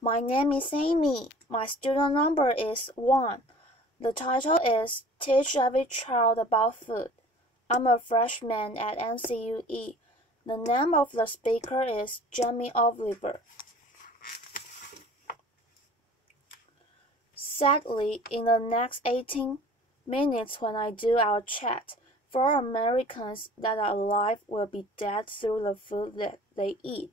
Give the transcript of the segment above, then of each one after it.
My name is Amy. My student number is 1. The title is Teach Every Child About Food. I'm a freshman at NCUE. The name of the speaker is Jamie Oliver. Sadly, in the next 18 minutes when I do our chat, 4 Americans that are alive will be dead through the food that they eat.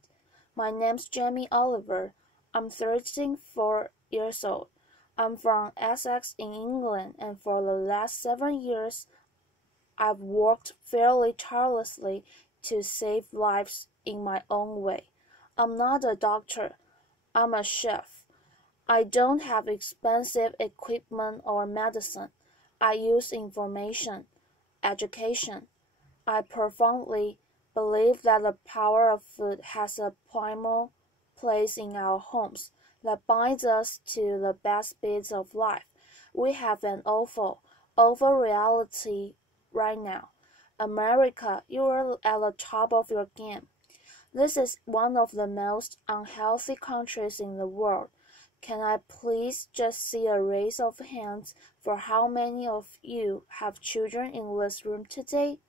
My name's Jamie Oliver. I'm 34 years old. I'm from Essex in England, and for the last 7 years, I've worked fairly tirelessly to save lives in my own way. I'm not a doctor. I'm a chef. I don't have expensive equipment or medicine. I use information, education. I profoundly believe that the power of food has a primal place in our homes that binds us to the best bits of life. We have an awful reality right now. America, you are at the top of your game. This is one of the most unhealthy countries in the world. Can I please just see a raise of hands for how many of you have children in this room today?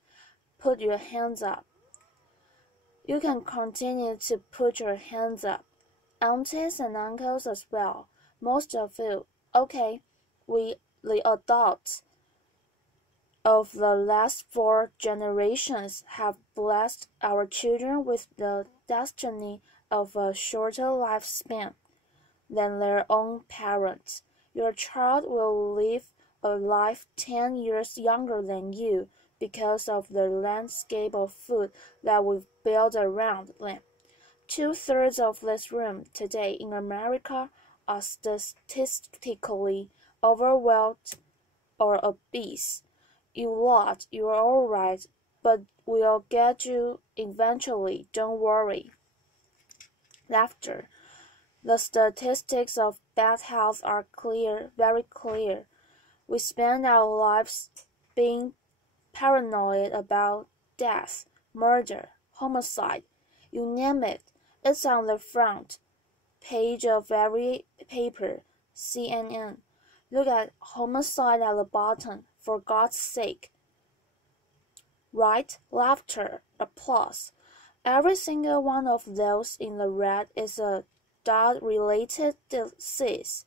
Put your hands up. You can continue to put your hands up. Aunties and uncles as well. Most of you. Okay, we, the adults of the last 4 generations, have blessed our children with the destiny of a shorter lifespan than their own parents. Your child will live a life 10 years younger than you because of the landscape of food that we've built around them. 2/3 of this room today in America are statistically overweight or obese. You lot, you're all right, but we'll get you eventually, don't worry. Laughter. The statistics of bad health are clear, very clear. We spend our lives being paranoid about death, murder, homicide, you name it. It's on the front page of every paper, CNN. Look at homicide at the bottom, for God's sake. Right? Laughter, applause. Every single one of those in the red is a diet-related disease.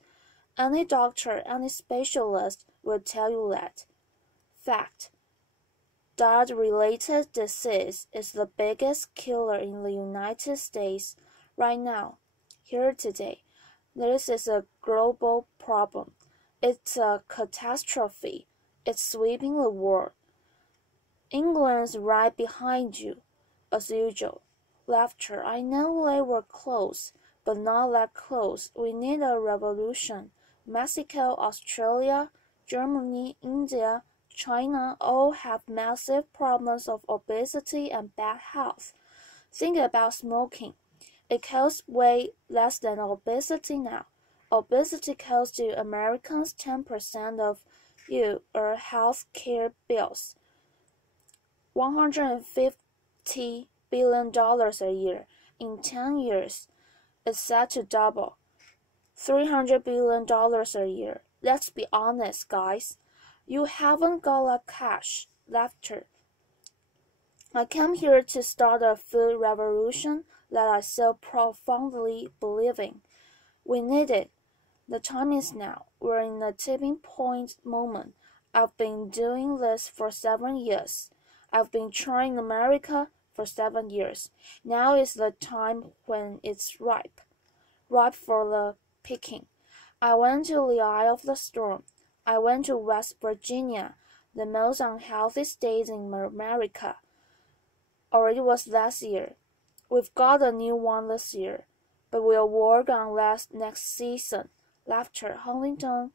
Any doctor, any specialist will tell you that. Fact. Diet-related disease is the biggest killer in the United States right now. Here today, this is a global problem. It's a catastrophe. It's sweeping the world. England's right behind you, as usual. Laughter. I know they were close, but not that close. We need a revolution. Mexico, Australia, Germany, India, China all have massive problems of obesity and bad health. Think about smoking. It costs way less than obesity now. Obesity costs you Americans 10% of your health care bills. $150 billion a year. In 10 years, it's set to double. $300 billion a year. Let's be honest, guys. You haven't got the cash. Laughter. I came here to start a food revolution that I so profoundly believe in. We need it. The time is now. We're in a tipping point moment. I've been doing this for 7 years. I've been trying America for 7 years. Now is the time when it's ripe for the picking. I went to the eye of the storm. I went to West Virginia, the most unhealthy state in America. Or it was last year. We've got a new one this year, but we'll work on that next season. Laughter. Huntington,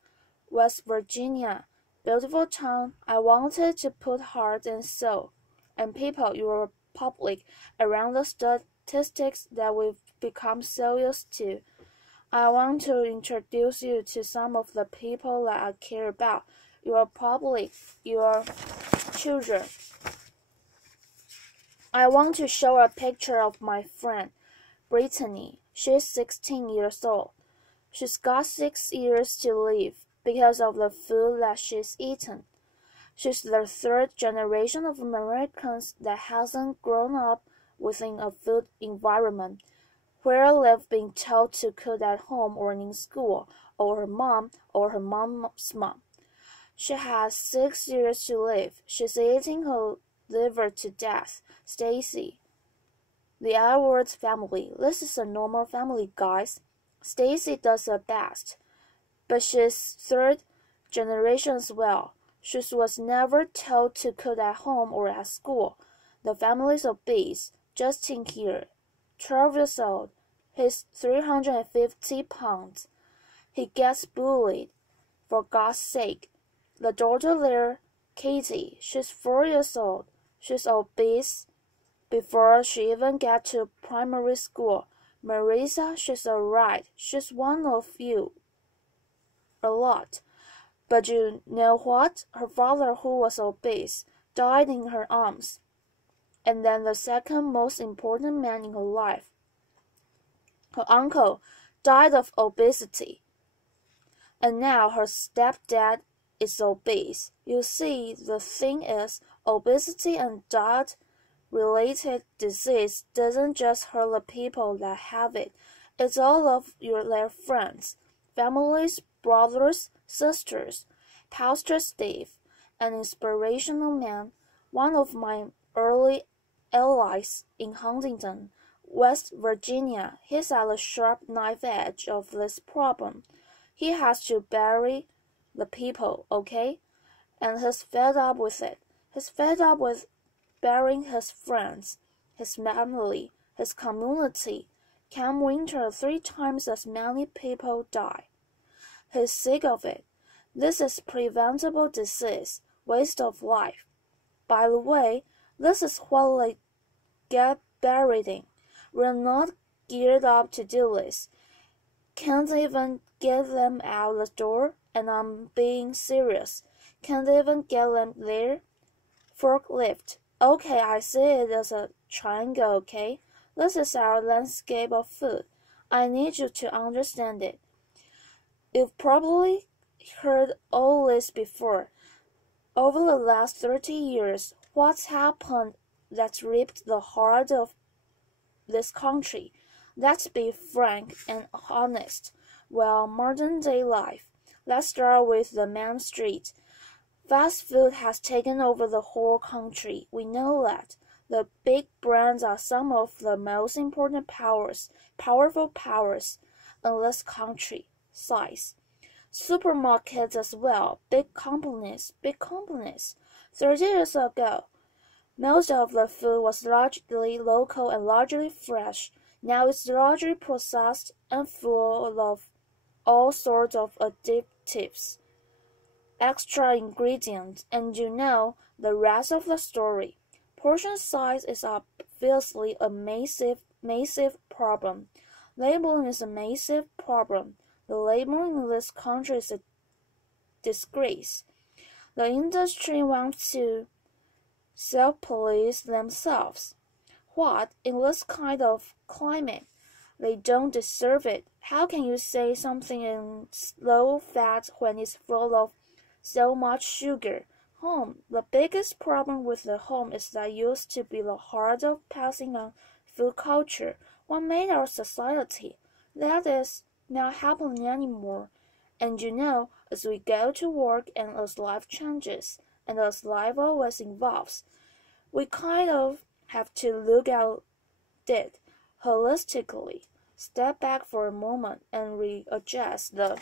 West Virginia. Beautiful town. I wanted to put heart and soul and people, your public, around the statistics that we've become so used to. I want to introduce you to some of the people that I care about, your public, your children. I want to show a picture of my friend, Brittany. She's 16 years old. She's got 6 years to live because of the food that she's eaten. She's the third generation of Americans that hasn't grown up within a food environment where they've been told to cook at home or in school, or her mom or her mom's mom. She has 6 years to live. She's eating her liver to death. Stacy. The Edwards family. This is a normal family, guys. Stacy does her best, but she's third generation as well. She was never told to cook at home or at school. The family's obese. Justin here, 12 years old. He's 350 pounds. He gets bullied. For God's sake. The daughter there, Katie, she's 4 years old. She's obese before she even gets to primary school. Marisa, she's alright. She's one of you. A lot. But you know what? Her father, who was obese, died in her arms. And then the second most important man in her life, her uncle, died of obesity. And now her stepdad is obese. You see, the thing is, obesity and diet-related disease doesn't just hurt the people that have it. It's all of their friends, families, brothers, sisters. Pastor Steve, an inspirational man, one of my early allies in Huntington, West Virginia, he's at the sharp knife edge of this problem. He has to bury the people, okay? And he's fed up with it. He's fed up with burying his friends, his family, his community. Come winter, 3 times as many people die. He's sick of it. This is preventable disease, waste of life. By the way, this is what they get buried in. We're not geared up to do this. Can't even get them out the door, and I'm being serious. Can't even get them there. Forklift. Okay, I see it as a triangle, okay? This is our landscape of food. I need you to understand it. You've probably heard all this before. Over the last 30 years, what's happened that's ripped the heart of this country? Let's be frank and honest. Well, modern-day life. Let's start with the main street. Fast food has taken over the whole country. We know that. The big brands are some of the most important powerful powers in this country. Size. Supermarkets as well. Big companies. 30 years ago, most of the food was largely local and largely fresh. Now it's largely processed and full of all sorts of additives, extra ingredients, and you know the rest of the story. Portion size is obviously a massive problem. Labeling is a massive problem. The labeling in this country is a disgrace. The industry wants to self-police themselves. What, in this kind of climate? They don't deserve it. How can you say something in low fat when it's full of so much sugar? Home. The biggest problem with the home is that used to be the heart of passing on food culture, what made our society. That is not happening anymore. And you know, as we go to work and as life changes, and as life always evolves, we kind of have to look at it holistically, step back for a moment and readjust the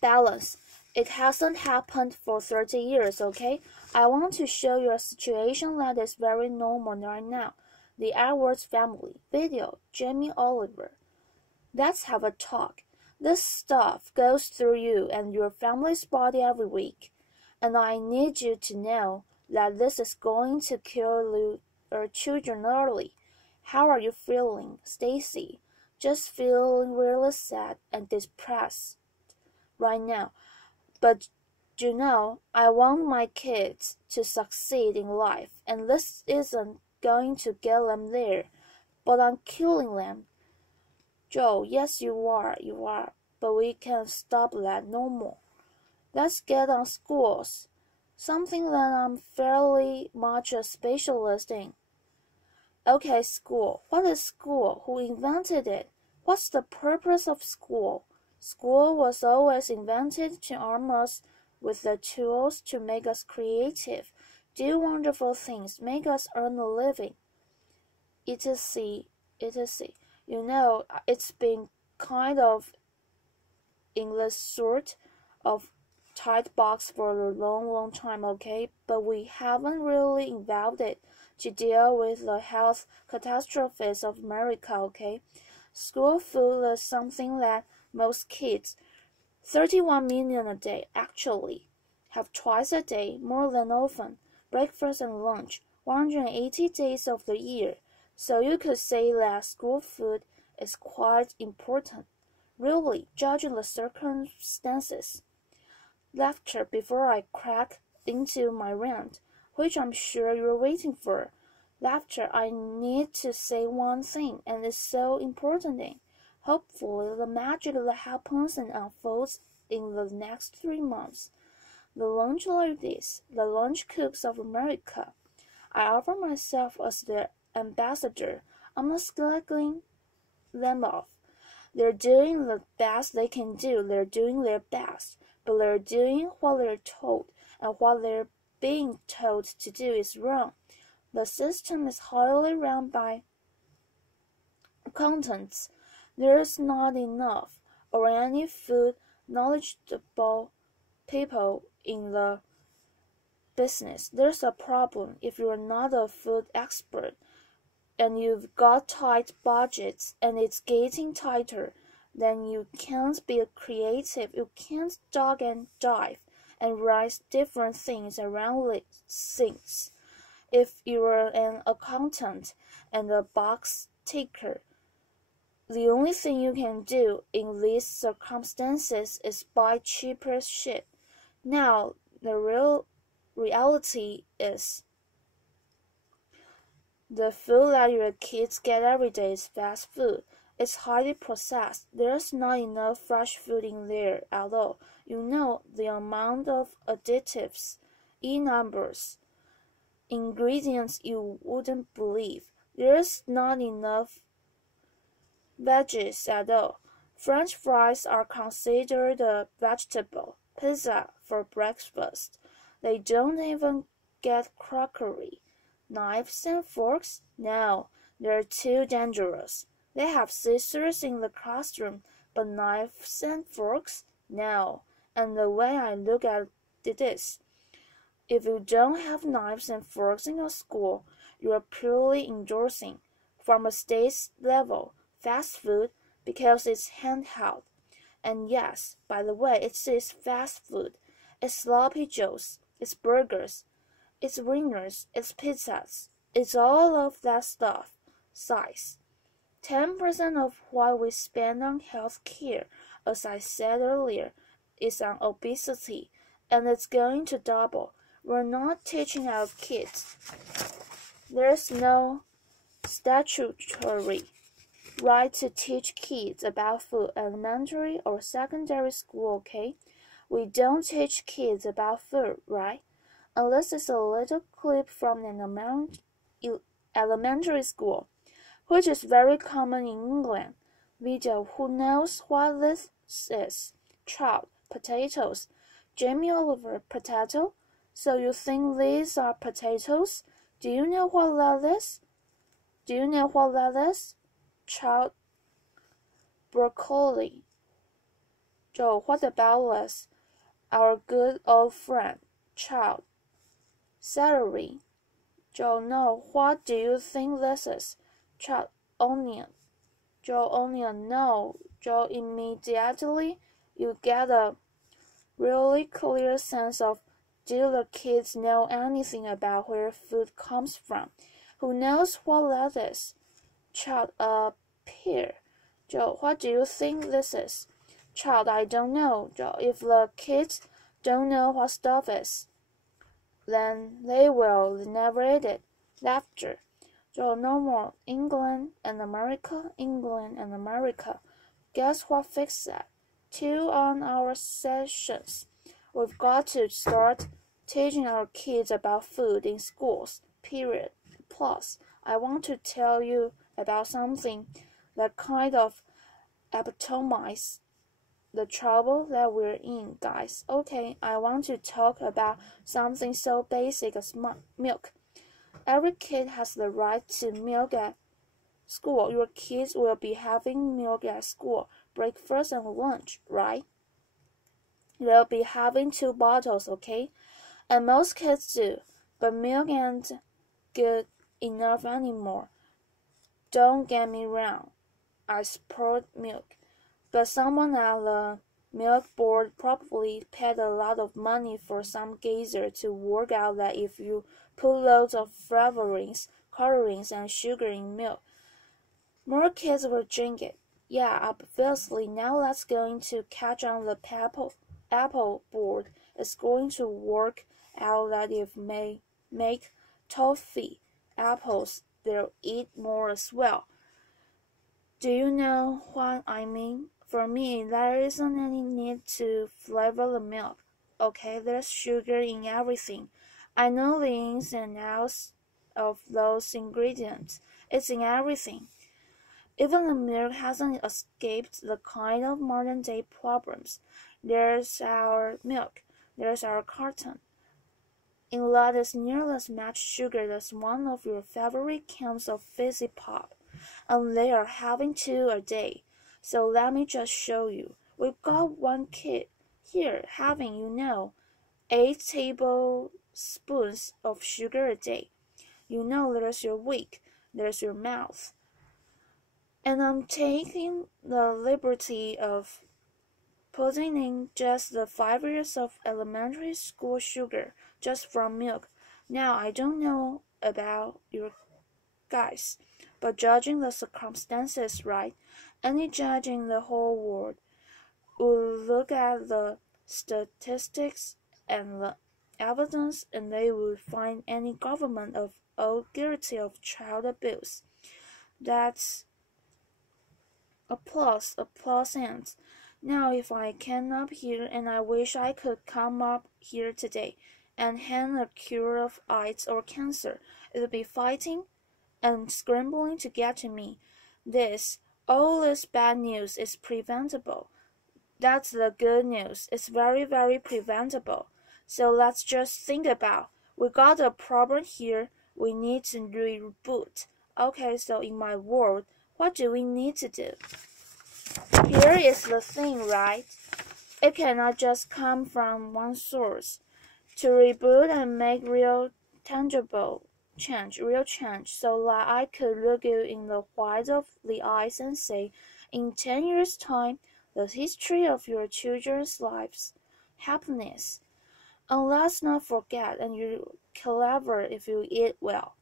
balance. It hasn't happened for 30 years, okay? I want to show you a situation that is very normal right now. The Edwards family. Video. Jamie Oliver. Let's have a talk. This stuff goes through you and your family's body every week. And I need you to know that this is going to kill your children early. How are you feeling, Stacy? Just feeling really sad and depressed right now. But you know, I want my kids to succeed in life, and this isn't going to get them there, but I'm killing them. Joe, yes, you are, but we can't stop that no more. Let's get on schools, something that I'm fairly much a specialist in. Okay, school. What is school? Who invented it? What's the purpose of school? School was always invented to arm us with the tools to make us creative, do wonderful things, make us earn a living, etc., etc. You know, it's been kind of in this sort of tight box for a long time, okay? But we haven't really evolved it to deal with the health catastrophes of America, okay? School food is something that most kids, 31 million a day actually, have twice a day, more than often, breakfast and lunch, 180 days of the year. So you could say that school food is quite important, really, judging the circumstances. Laughter before I crack into my rant, which I'm sure you're waiting for. Laughter, I need to say one thing, and it's so important thing. Hopefully, the magic that happens and unfolds in the next 3 months. The lunch ladies, the lunch cooks of America. I offer myself as their ambassador. I'm not slagging them off. They're doing the best they can do. They're doing their best, but they're doing what they're told, and what they're being told to do is wrong. The system is highly run by accountants. There's not enough or any food knowledgeable people in the business. There's a problem if you're not a food expert and you've got tight budgets and it's getting tighter. Then you can't be creative. You can't dog and dive and write different things around things. If you're an accountant and a box ticker, the only thing you can do in these circumstances is buy cheaper shit. Now, the reality is the food that your kids get every day is fast food. It's highly processed. There's not enough fresh food in there at all. You know the amount of additives, numbers, ingredients you wouldn't believe. There's not enough veggies at all. French fries are considered a vegetable. Pizza for breakfast. They don't even get crockery. Knives and forks? No, they're too dangerous. They have scissors in the classroom, but knives and forks? No. And the way I look at it is, if you don't have knives and forks in your school, you are purely endorsing, from a state level, fast food because it's handheld. And yes, by the way, it says fast food. It's sloppy joes, it's burgers, it's wieners, it's pizzas, it's all of that stuff. Size. 10% of what we spend on health care, as I said earlier, is on obesity, and it's going to double. We're not teaching our kids. There's no statutory right to teach kids about food, elementary or secondary school, okay? We don't teach kids about food, right? Unless it's a little clip from an elementary school, which is very common in England. Video, who knows what this is? Child, potatoes. Jamie Oliver, potato? So you think these are potatoes? Do you know what that is? Do you know what that is? Child, broccoli. Joe, what about us? Our good old friend, child. Celery. Joe, no, what do you think this is? Child, onion. Joe, onion, no. Joe, immediately you get a really clear sense of, do the kids know anything about where food comes from? Who knows what that is? Child, a pear. Joe, what do you think this is? Child, I don't know. Joe, if the kids don't know what stuff is, then they will never eat it. Laughter. So no more England and America, England and America. Guess what fixed that? 2 on our sessions. We've got to start teaching our kids about food in schools, period. Plus, I want to tell you about something that kind of epitomizes the trouble that we're in, guys. Okay, I want to talk about something so basic as milk. Every kid has the right to milk at school. Your kids will be having milk at school, breakfast and lunch, right? They'll be having 2 bottles, okay? And most kids do, but milk ain't good enough anymore. Don't get me wrong, I support milk, but someone at the milk board probably paid a lot of money for some geezer to work out that if you put loads of flavorings, colorings, and sugar in milk, more kids will drink it. Yeah, obviously now that's going to catch on the Apple board. It's going to work out that if they make toffee apples, they'll eat more as well. Do you know what I mean? For me, there isn't any need to flavor the milk. Okay, there's sugar in everything. I know the ins and outs of those ingredients. It's in everything. Even the milk hasn't escaped the kind of modern day problems. There's our milk. There's our carton. In that is nearly as much sugar as one of your favorite cans of fizzy pop, and they are having 2 a day. So let me just show you. We've got one kid here having, 8 tablespoons of sugar a day. There's your week, there's your mouth. And I'm taking the liberty of putting in just the 5 years of elementary school sugar just from milk. Now, I don't know about your guys, but judging the circumstances, right? Any judge in the whole world would look at the statistics and the evidence, and they would find any government of all guilty of child abuse. That's applause ends. Now if I came up here, and I wish I could come up here today and hand a cure of AIDS or cancer, it would be fighting and scrambling to get to me. All this bad news is preventable. That's the good news. It's very, very preventable. So let's just think about, we got a problem here, we need to reboot. Okay, so in my world, what do we need to do? Here is the thing, right? It cannot just come from one source. To reboot and make real change, so that I could look you in the white of the eyes and say, in 10 years' time, the history of your children's lives, happiness. And let's not forget, and you're clever if you eat well.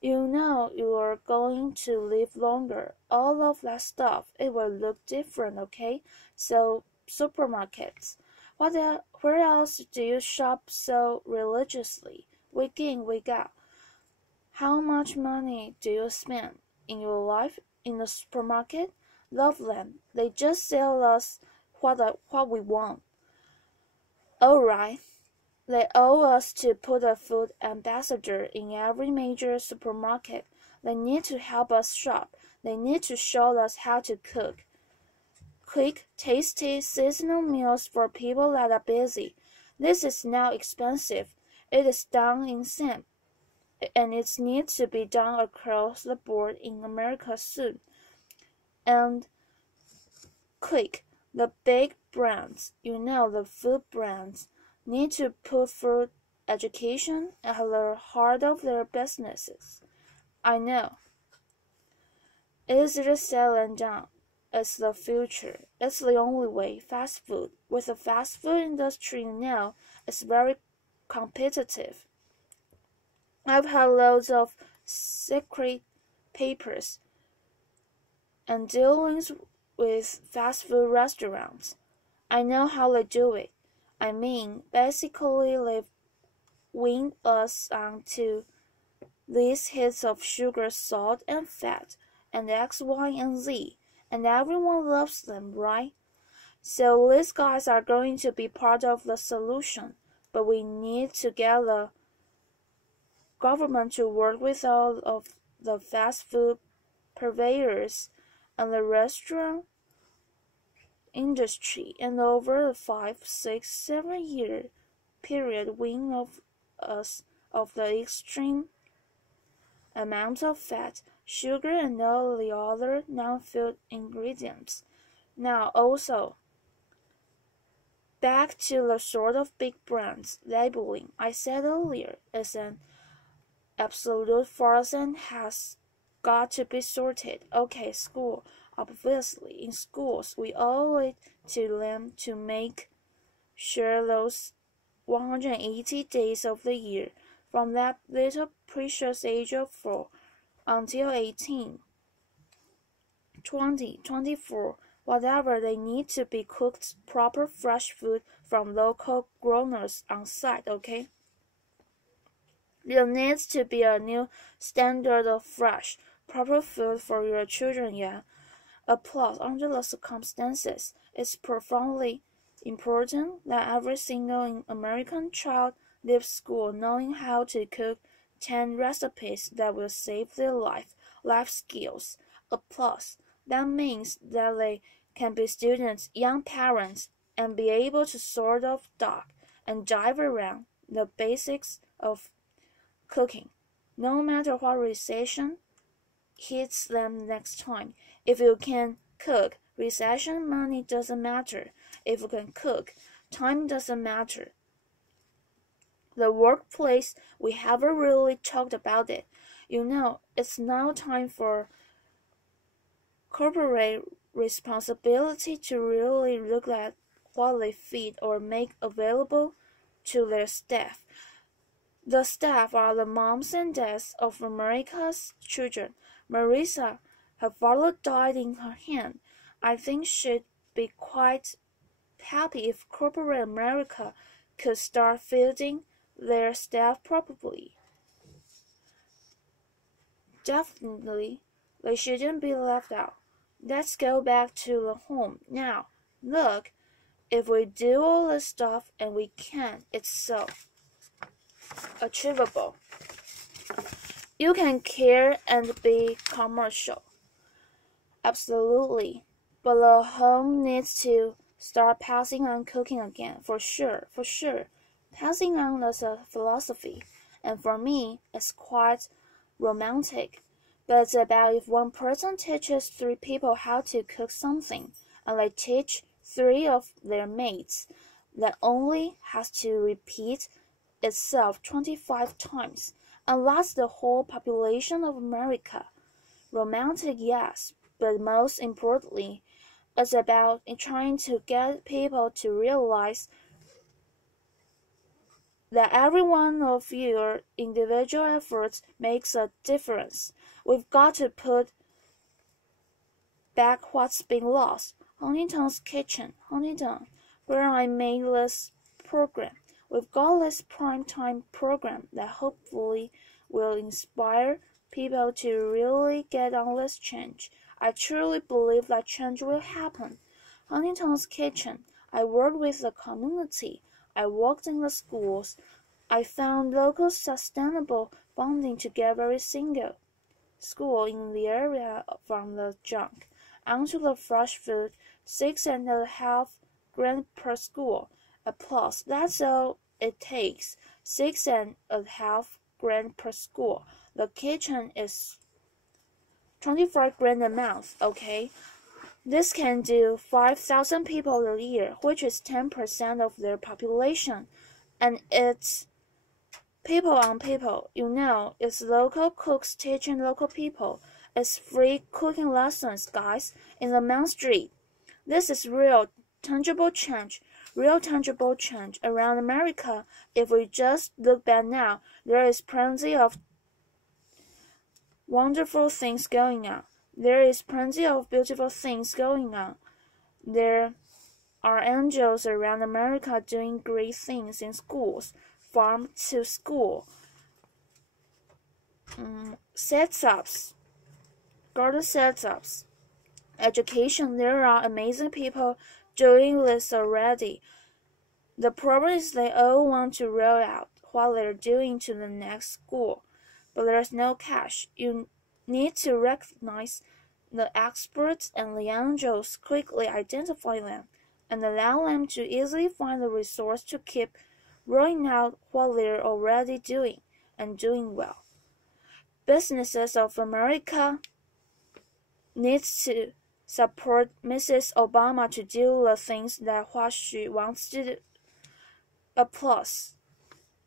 You are going to live longer. All of that stuff, it will look different, okay? So, supermarkets. Where else do you shop so religiously, week in, week out? How much money do you spend in your life in the supermarket? Love them. They just sell us what we want. Alright. They owe us to put a food ambassador in every major supermarket. They need to help us shop. They need to show us how to cook. Quick, tasty, seasonal meals for people that are busy. This is now expensive. It is done in SAM, and it needs to be done across the board in America soon. And quick, the big brands, the food brands, need to put food education at the heart of their businesses. I know. Easier said than done. It's the future. It's the only way. Fast food. With the fast food industry it's very competitive. I've had loads of secret papers and dealings with fast food restaurants. I know how they do it. Basically they've weaned us onto these hits of sugar, salt, and fat, and X, Y, and Z, and everyone loves them, right? So these guys are going to be part of the solution, but we need to get the government to work with all of the fast food purveyors and the restaurant industry, and over a 5, 6, 7 year period, win of us of the extreme amount of fat, sugar, and all the other non-food ingredients. Now also, back to the sort of big brands labeling I said earlier is an absolute farce and has got to be sorted. Okay, school. Obviously, in schools, we owe it to them to make sure those 180 days of the year, from that little precious age of 4 until 18, 20, 24, whatever, they need to be cooked proper fresh food from local growers on site, okay? There needs to be a new standard of fresh, proper food for your children, yeah. Applause under the circumstances. It's profoundly important that every single American child leaves school knowing how to cook 10 recipes that will save their life skills. Applause. That means that they can be students, young parents, and be able to sort of duck and dive around the basics of cooking, no matter what recession hits them next time. If you can cook, recession money doesn't matter. If you can cook, time doesn't matter. The workplace, we haven't really talked about it. You know, it's now time for corporate responsibility to really look at what they feed or make available to their staff. The staff are the moms and dads of America's children. Marissa, her father died in her hand. I think she'd be quite happy if corporate America could start feeding their staff properly. Definitely, they shouldn't be left out. Let's go back to the home. Now, look, if we do all this stuff and we can, it's so achievable. You can care and be commercial. Absolutely. But the home needs to start passing on cooking again, for sure. Passing on is a philosophy, and for me, it's quite romantic. But it's about if one person teaches 3 people how to cook something, and they teach 3 of their mates, that only has to repeat itself 25 times, and that's the whole population of America. Romantic, yes, but most importantly, it's about trying to get people to realize that every one of your individual efforts makes a difference. We've got to put back what's been lost. Huntington's Kitchen, Huntington, where I made this program. We've got this primetime program that hopefully will inspire people to really get on this change. I truly believe that change will happen. Huntington's Kitchen, I worked with the community. I worked in the schools. I found local sustainable funding to get every single school in the area from the junk onto the fresh food, 6.5 grand per school. Applause. That's all it takes. 6.5 grand per school. The kitchen is 25 grand a month, okay? This can do 5,000 people a year, which is 10% of their population. And it's people on people, you know, it's local cooks teaching local people. It's free cooking lessons, guys, in the main street. This is real, tangible change around America. If we just look back now, there is plenty of wonderful things going on. There is plenty of beautiful things going on. There are angels around America doing great things in schools, farm to school. Setups, garden setups, education. There are amazing people doing this already. The problem is they all want to roll out what they're doing to the next school, but there's no cash. You need to recognize the experts and the angels, quickly identify them, and allow them to easily find the resource to keep rolling out what they're already doing and doing well. Businesses of America needs to support Mrs. Obama to do the things that what she wants to do. Applause.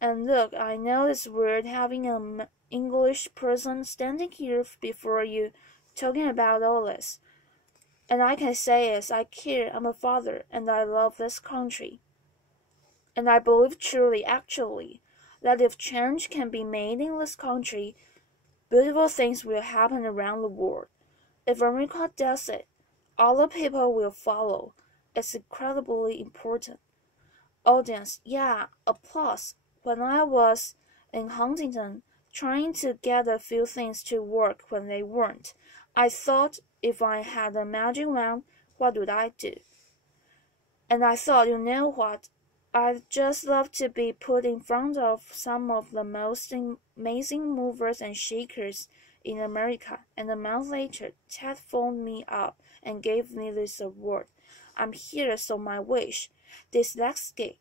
And look, I know it's weird having an English person standing here before you talking about all this. And I can say is I care, I'm a father, and I love this country. And I believe truly, actually, that if change can be made in this country, beautiful things will happen around the world. If America does it, other people will follow. It's incredibly important. Audience, yeah, applause. When I was in Huntington, trying to get a few things to work when they weren't, I thought if I had a magic wand, what would I do? And I thought, you know what? I'd just love to be put in front of some of the most amazing movers and shakers in America. And a month later, Ted phoned me up and gave me this award. I'm here, so my wish. Dyslexic.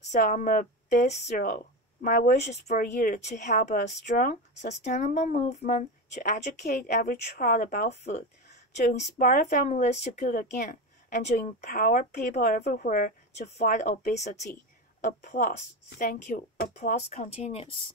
So I'm a bit slow. My wish is for you to help a strong, sustainable movement to educate every child about food, to inspire families to cook again, and to empower people everywhere to fight obesity. Applause. Thank you. Applause continues.